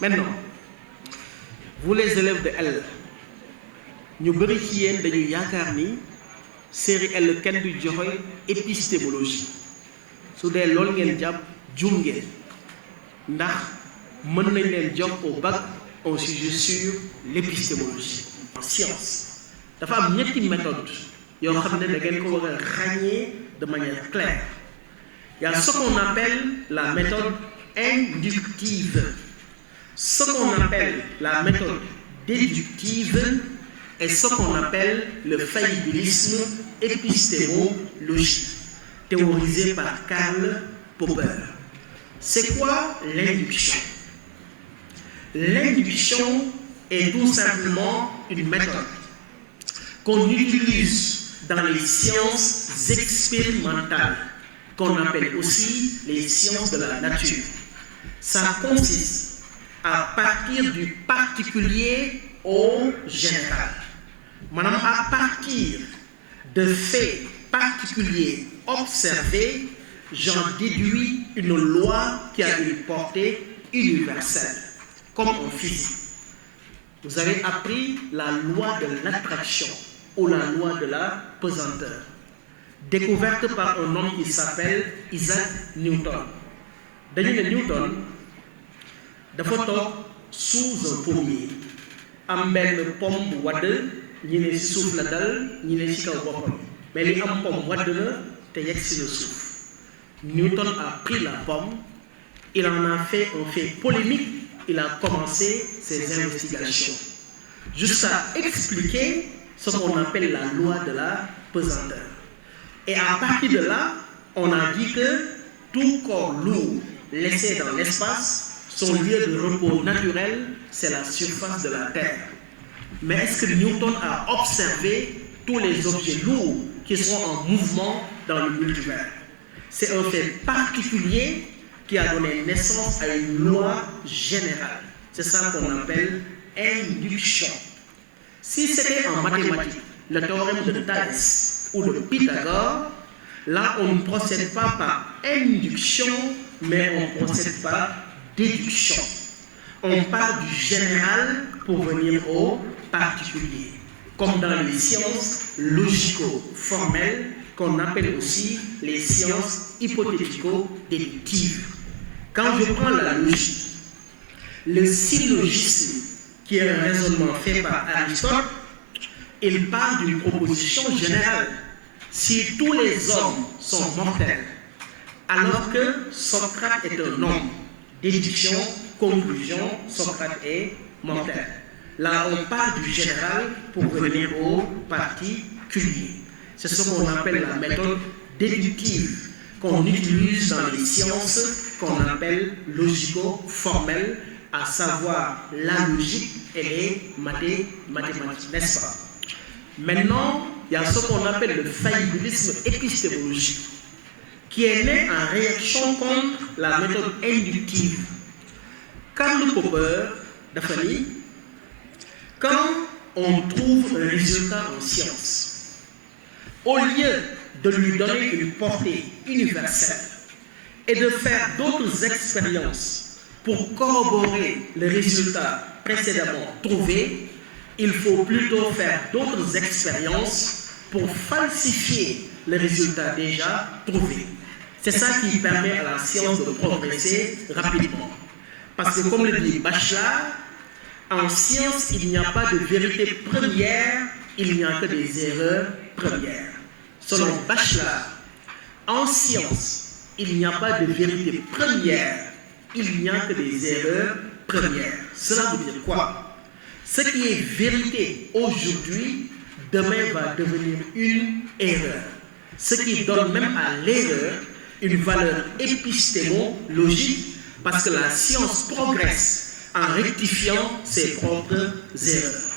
Maintenant, vous les élèves de L, ñu bëri ci yéen dañuy yaakaar ni série L kenn du joxe épistémologie su dee loolu ngeen jàpp juum ngeen ndax mën nañ leen jox au bac un sujet sur l'épistémologie en science dafa am ñetti méthode yoo xam ne da ngeen ko war a ràññee de manière claire. Il y a ce qu'on appelle la méthode inductive, ce qu'on appelle la méthode déductive et ce qu'on appelle le faillibilisme épistémologique, théorisé par Karl Popper. C'est quoi l'induction? L'induction est tout simplement une méthode qu'on utilise dans les sciences expérimentales, qu'on appelle aussi les sciences de la nature. Ça consiste à partir du particulier au général. Maintenant, à partir de faits particuliers observés, j'en déduis une loi qui a une portée universelle, comme en physique. Vous avez appris la loi de l'attraction ou la loi de la pesanteur, découverte par un homme qui s'appelle Isaac Newton. dañu ne Newton dafa toog sous un pommier am benn pomme bu wadd ñi ne ci suuf la dal ñi ne ci kaw boppam mais li am pomme wadd na te yegg ci le suuf. Newton a pris la pomme, il en a fait un fait polémique, il a commencé ses investigations jusqu'à expliquer ce qu'on appelle la loi de la pesanteur. Et à partir de là, on a dit que tout corps lourd laissé dans l'espace, son lieu de repos naturel, c'est la surface de la Terre. Mais est-ce que Newton a observé tous les objets lourds qui sont en mouvement dans le multivers? C'est un fait particulier qui a donné naissance à une loi générale. C'est ça qu'on appelle induction. Si c'était en mathématiques, le théorème de Thalès ou de Pythagore, là on ne procède pas par induction, mais on procède par déduction. On part du général pour venir au particulier, comme dans les sciences logico-formelles, qu'on appelle aussi les sciences hypothético-déductives. Quand je prends la logique, le syllogisme, qui est un raisonnement fait par Aristote, il part d'une proposition générale. Si tous les hommes sont mortels, alors que Socrate est un homme, déduction, conclusion, Socrate est mortel. Là, on part du général pour venir au particulier. C'est ce qu'on appelle la méthode déductive, qu'on utilise dans les sciences qu'on appelle logico-formelles, à savoir la logique et les mathématiques, n'est-ce pas? Maintenant, il y a ce qu'on appelle le faillibilisme épistémologique, qui est né en réaction contre la méthode inductive. Karl Popper dafa ni, quand on trouve un résultat en science, au lieu de lui donner une portée universelle et de faire d'autres expériences pour corroborer le résultat précédemment trouvé, il faut plutôt faire d'autres expériences pour falsifier le résultat déjà trouvé. C'est ça qui permet à la science de progresser rapidement. Parce que comme le dit Bachelard, en science, il n'y a pas de vérité première, il n'y a que des erreurs premières. Selon Bachelard, en science, il n'y a pas de vérité première, il n'y a que des erreurs premières. Cela veut dire quoi? Ce qui est vérité aujourd'hui, demain va devenir une erreur. Ce qui donne même à l'erreur une valeur épistémologique, parce que la science progresse en rectifiant ses propres erreurs.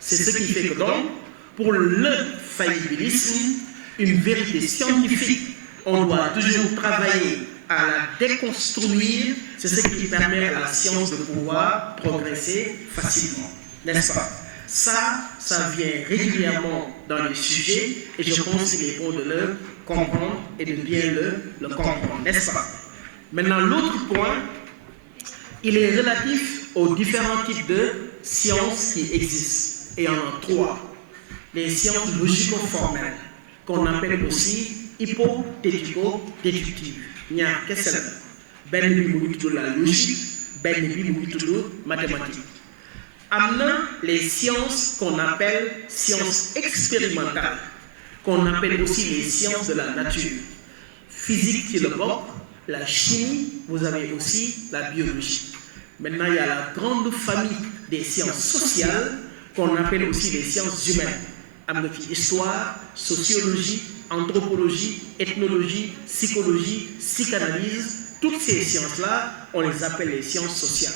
C'est ce qui fait que donc, pour le faillibilisme, une vérité scientifique, on doit toujours travailler à la déconstruire. C'est ce qui permet à la science de pouvoir progresser facilement, n'est-ce pas? Ça vient régulièrement dans les sujets et je pense qu'il est bon de le comprendre et de bien le comprendre, n'est-ce pas? Maintenant, l'autre point, il est relatif aux différents types de sciences qui existent. Et il y en a 3. Les sciences logico-formelles, qu'on appelle aussi hypothético-déductives. Ñaar kese la benn bi mu ngi tudd la logique, benn bi mu ngi tudd mathématique. Am na les sciences qu'on appelle sciences expérimentales, qu'on appelle aussi les sciences de la nature. Physique ci la bokk, la chimie, vous avez aussi la biologie. Maintenant, il y a la grande famille des sciences sociales qu'on appelle aussi les sciences humaines. Am na fi histoire, sociologie, anthropologie, ethnologie, psychologie, psychanalyse. Toutes ces sciences-là, on les appelle les sciences sociales.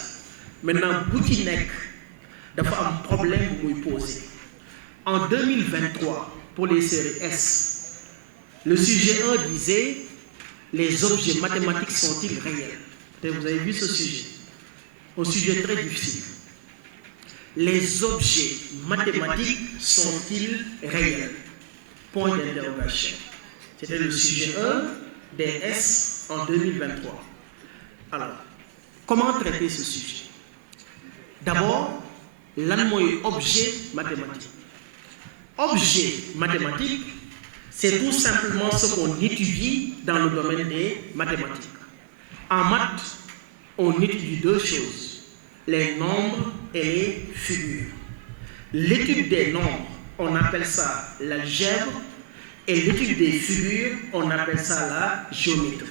Maintenant, bu ci nekk dafa am problème bu muy poser. En 2023, pour les séries S, le sujet 1 disait les objets mathématiques sont-ils réels? Et vous avez vu ce sujet, un sujet très difficile. Les objets mathématiques sont-ils réels? Point d'interrogation. C'était le sujet 1 des S en 2023. Alors, comment traiter ce sujet? D'abord, lan mooy objet mathématique? Objet mathématique, c'est tout simplement ce qu'on étudie dans le domaine des mathématiques. En maths, on étudie 2 choses, les nombres et les figures. L'étude des nombres, on appelle ça l'algèbre, et l'étude des figures, on appelle ça la géométrie.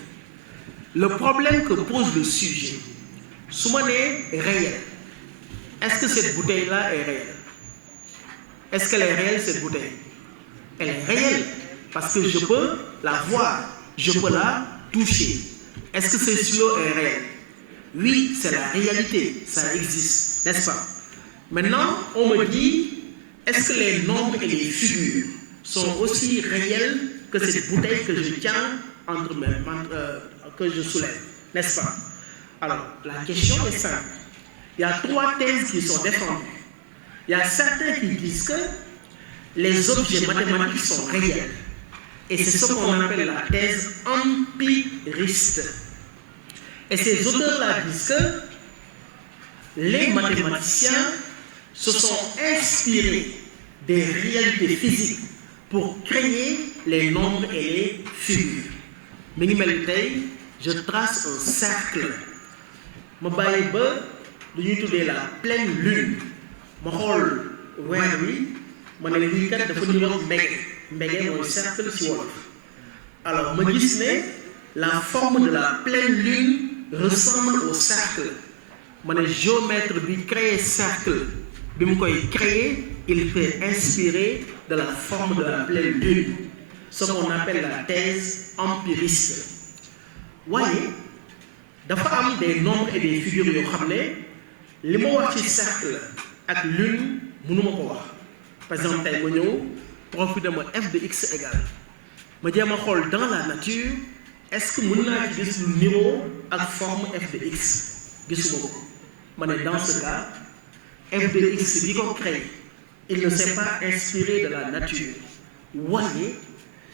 Le problème que pose le sujet, su ma nee réel, est-ce que cette bouteille-là est réelle? Est-ce qu'elle est réelle, cette bouteille? Elle est réelle, parce que je peux la voir, je peux la toucher. Est-ce que ce stylo est réel? Oui, c'est la réalité, ça existe, n'est-ce pas? Maintenant, on me dit, est-ce que les nombres et les figures sont aussi réels que cette bouteille que je tiens entre mes mains, que je soulève, n'est-ce pas? Alors, la question est simple. Il y a 3 thèses qui sont défendues. Il y a certains qui disent que les objets mathématiques sont réels. Et c'est ce qu'on appelle la thèse empiriste. Et ces auteurs-là disent que les mathématiciens se sont inspirés des réalités physiques pour créer les nombres et les figures. Mi ngi mel tey, je trace un cercle. Ma bàyyi ba lu ñuy tuddee la pleine lune. Ma xool weer wi ma ne lii kat dafa niroog mbege. Mbege mooy cercle ci wolof. Alors ma gis ne la forme de la pleine lune ressemble au cercle. Ma ne géomètre bi créé cercle bi mu koy créer, il peut inspirer de la forme de la pleine lune, ce qu'on appelle la thèse empiriste. Waaye dafa am des nombres et des figures yoo xam ne li ma wax ci cercle ak lune mënuma ko wax. Par exemple tey ma ñëw profité ma f de x égale ma jéem a xool dans la nature, est-ce que mën naa ci gis lu niroo ak forme f de x? Gisuma ko. Ma ne dans ce cas f de x bi ko créé, il ne s'est pas inspiré de la nature. Voyez,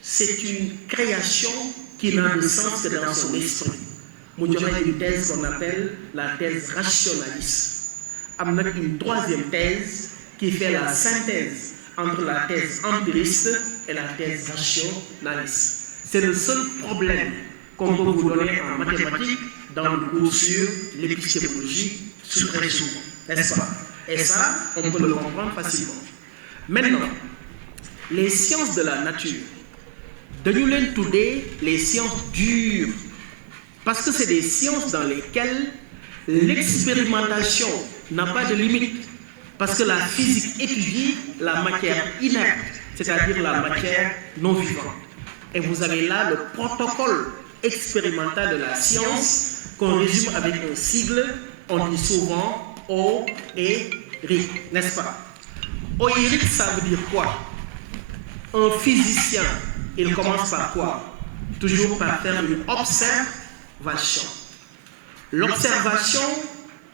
c'est une création qui n'a de sens que dans son esprit. Mu joxe une thèse qu'on appelle la thèse rationaliste. Am na une 3e thèse qui fait la synthèse entre la thèse empiriste et la thèse rationaliste. C'est le seul problème qu'on peut vous donner en mathématiques dans le cours sur l'épistémologie, très souvent, n'est-ce pas? Et ça, on peut le comprendre facilement. Maintenant, les sciences de la nature, dañu leen tuddee les sciences dures, parce que c'est des sciences dans lesquelles l'expérimentation n'a pas de limite, parce que la physique étudie la matière inerte, c'est-à-dire la matière non vivante. Et vous avez là le protocole expérimental de la science qu'on résume avec un sigle, on dit souvent OERIC, n'est-ce pas? OERIC, ça veut dire quoi? Un physicien, il commence par quoi? Toujours par faire une observation. L'observation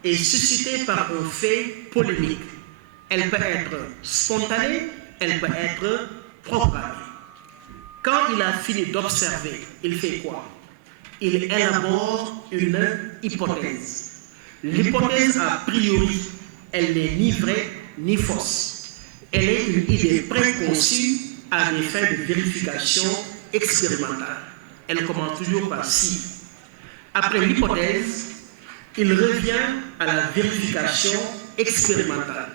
est suscitée par un fait polémique. Elle peut être spontanée, elle peut être programmée. Quand il a fini d'observer, il fait quoi? Il élabore une hypothèse. L'hypothèse a priori, elle n'est ni vraie ni fausse. Elle est une idée préconçue à des fins de vérification expérimentale. Elle commence toujours par si. Après l'hypothèse, il revient à la vérification expérimentale.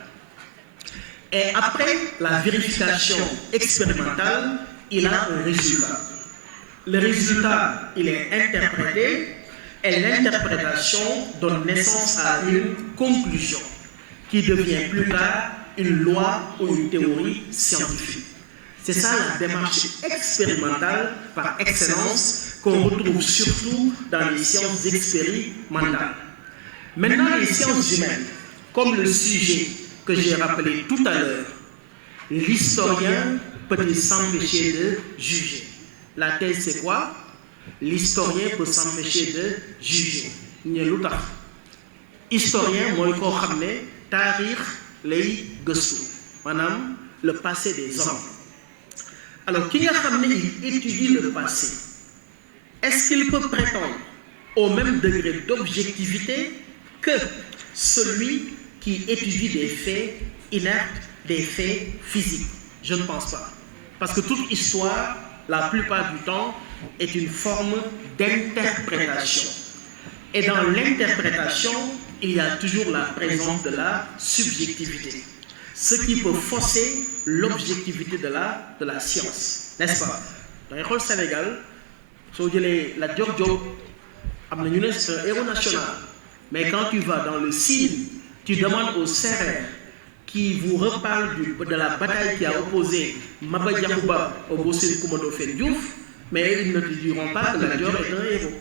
Et après la vérification expérimentale, il a un résultat. Le résultat, il est interprété et l'interprétation donne naissance à une conclusion qui devient plus tard une loi ou une théorie scientifique. C'est ça la démarche expérimentale par excellence qu'on retrouve surtout dans les sciences expérimentales. Maintenant, les sciences humaines, comme le sujet que j'ai rappelé tout à l'heure, l'historien peut-il s'empêcher de juger? La thèse, c'est quoi? L'historien peut s'empêcher de juger. Historien, moi, je sais, tarir lay gëstu, maanaam le passé des hommes. Alors, qui a ramené, il étudie le passé. Est-ce qu'il peut prétendre au même degré d'objectivité que celui qui étudie des faits inertes, des faits physiques? Je ne pense pas. Parce que toute histoire, la plupart du temps, est une forme d'interprétation. Et dans l'interprétation, il y a toujours la présence de la subjectivité. Ce qui peut fausser l'objectivité de la science. N'est-ce pas? Dans le Sénégal, si vous dites la Diop, c'est un héros national. Mais quand tu vas dans le Sine, tu demandes aux Sérères qui vous reparlent de la bataille qui a opposé Maba Diakhouba au Bossé Koumando Diouf, mais ils ne te diront pas que la Dior est un héros.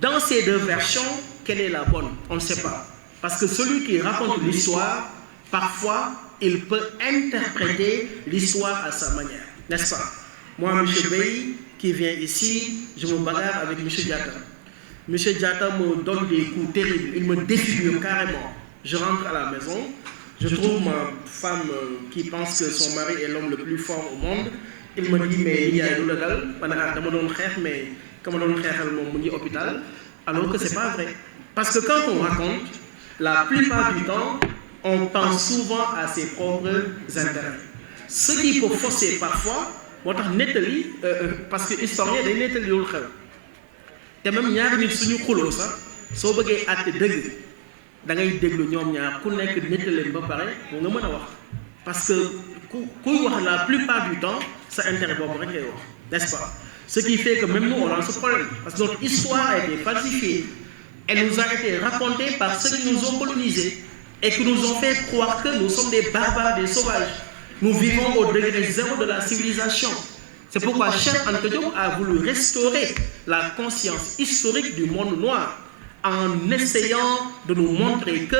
Dans ces deux versions, quelle est la bonne? On ne sait pas. Parce que celui qui raconte l'histoire, parfois, il peut interpréter l'histoire à sa manière. N'est-ce pas? Moi, M. Bey, qui vient ici, je me bagarre avec M. Diatta. M. Diatta me donne des coups terribles, il me défigure carrément. Je rentre à la maison, je trouve ma femme qui pense que son mari est l'homme le plus fort au monde. Il me dit, mais il y a une dal, mais comme on est hôpital, alors que ce n'est pas vrai. Parce que quand on raconte, la plupart du temps, on pense souvent à ses propres intérêts. Ce qui peut fausser parfois, parce que l'historien est netali lu xew te même ñaari nit suñu xuloo sax soo bëggee àtte dëgg da ngay déglu ñoom ñaar ku nekk nettali leen ba pare nga mën a wax parce que kuy wax la plupart du temps sa intérêt boobu rek ngay wax, n'est-ce pas? Ce qui fait que même nous on a ce problème parce que notre histoire a été falsifiée. Elle nous a été racontée par ceux qui nous ont colonisés et qui nous ont fait croire que nous sommes des barbares, des sauvages. Nous vivons au degré zéro de la civilisation. C'est pourquoi Cheikh Anta Diop a voulu restaurer la conscience historique du monde noir en essayant de nous montrer que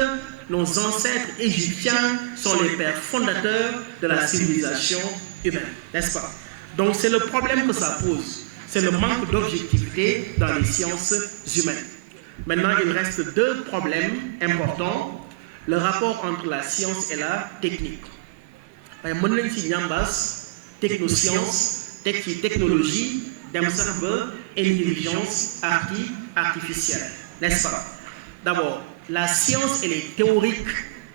nos ancêtres égyptiens sont les pères fondateurs de la civilisation humaine, n'est-ce pas? Donc c'est le problème que ça pose. C'est le manque d'objectivité dans les sciences humaines. Maintenant, il reste deux problèmes importants. Le rapport entre la science et la technique. Technoscience, technologie, intelligence artificielle. N'est-ce pas? D'abord, la science, elle est théorique,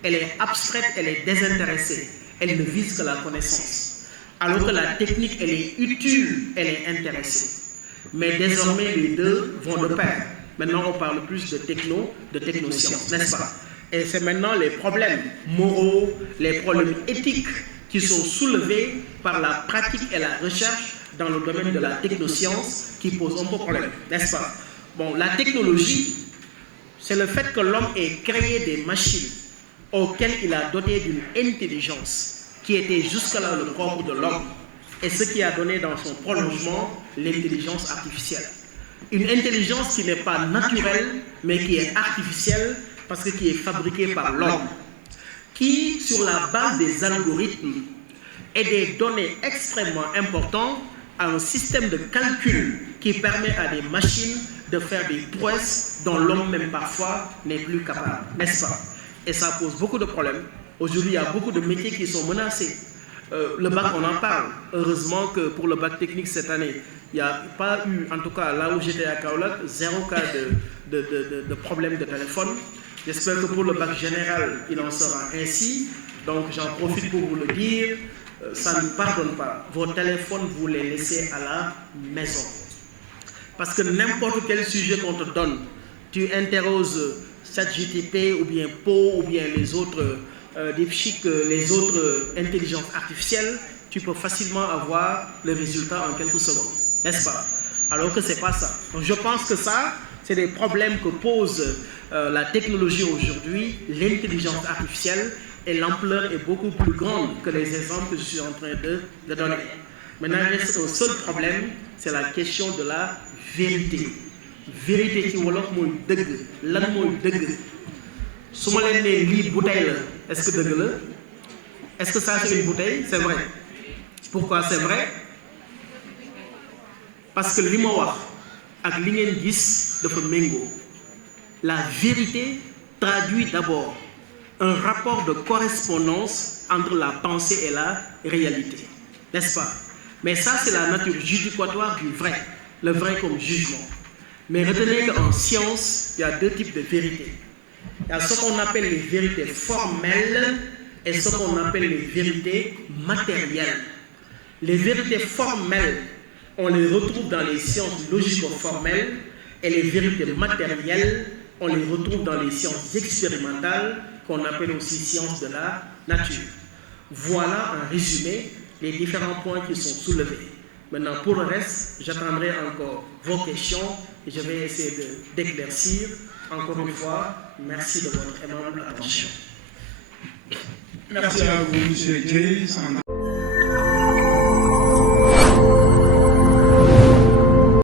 elle est abstraite, elle est désintéressée. Elle ne vise que la connaissance. Alors que la technique, elle est utile, elle est intéressée. Mais désormais, les deux vont de pair. Maintenant, on parle plus de technoscience, n'est-ce pas? Et c'est maintenant les problèmes moraux, les problèmes éthiques qui sont soulevés par la pratique et la recherche dans le domaine de la technoscience qui posent un peu problème, n'est-ce pas? Bon, la technologie, c'est le fait que l'homme ait créé des machines auxquelles il a doté d'une intelligence qui était jusque-là le propre de l'homme et ce qui a donné dans son prolongement l'intelligence artificielle. Une intelligence qui n'est pas naturelle, mais qui est artificielle, parce que qui est fabriquée par l'homme, qui, sur la base des algorithmes et des données extrêmement importantes, a un système de calcul qui permet à des machines de faire des prouesses dont l'homme même parfois n'est plus capable, n'est-ce pas? Et ça pose beaucoup de problèmes. Aujourd'hui, il y a beaucoup de métiers qui sont menacés. Le bac, on en parle. Heureusement que pour le bac technique cette année, il n'y a pas eu, en tout cas là où j'étais à Kaolack, zéro cas de problème de téléphone. J'espère que pour le bac général, il en sera ainsi. Donc j'en profite pour vous le dire, ça ne pardonne pas. Vos téléphones, vous les laissez à la maison. Parce que n'importe quel sujet qu'on te donne, tu interroses ChatGPT ou bien Po ou bien les autres DeepSeek, les autres intelligences artificielles, tu peux facilement avoir le résultat en quelques secondes, n'est-ce pas? Alors que ce n'est pas ça. Donc je pense que ça, c'est des problèmes que pose la technologie aujourd'hui, l'intelligence artificielle, et l'ampleur est beaucoup plus grande que les exemples que je suis en train de donner. Maintenant, il reste un seul problème, c'est la question de la vérité. Vérité qui wolof mooy dëgg lan mooy dëgg su ma leen nee lii bouteille la est-ce que dëgg la est-ce que ça c'est une bouteille c'est vrai pourquoi c'est vrai parce que li ma wax ak li ngeen gis dafa méngoo la vérité traduit d'abord un rapport de correspondance entre la pensée et la réalité, n'est-ce pas? Mais ça c'est la nature judicatoire du vrai, le vrai comme jugement. Mais retenez qu'en science, il y a deux types de vérités. Il y a ce qu'on appelle les vérités formelles et ce qu'on appelle les vérités matérielles. Les vérités formelles, on les retrouve dans les sciences logico-formelles et les vérités matérielles, on les retrouve dans les sciences expérimentales qu'on appelle aussi sciences de la nature. Voilà en résumé les différents points qui sont soulevés. Maintenant, pour le reste, j'attendrai encore vos questions et je vais essayer d'éclaircir. Encore une fois, merci de votre aimable attention. Merci à vous, M. Jay.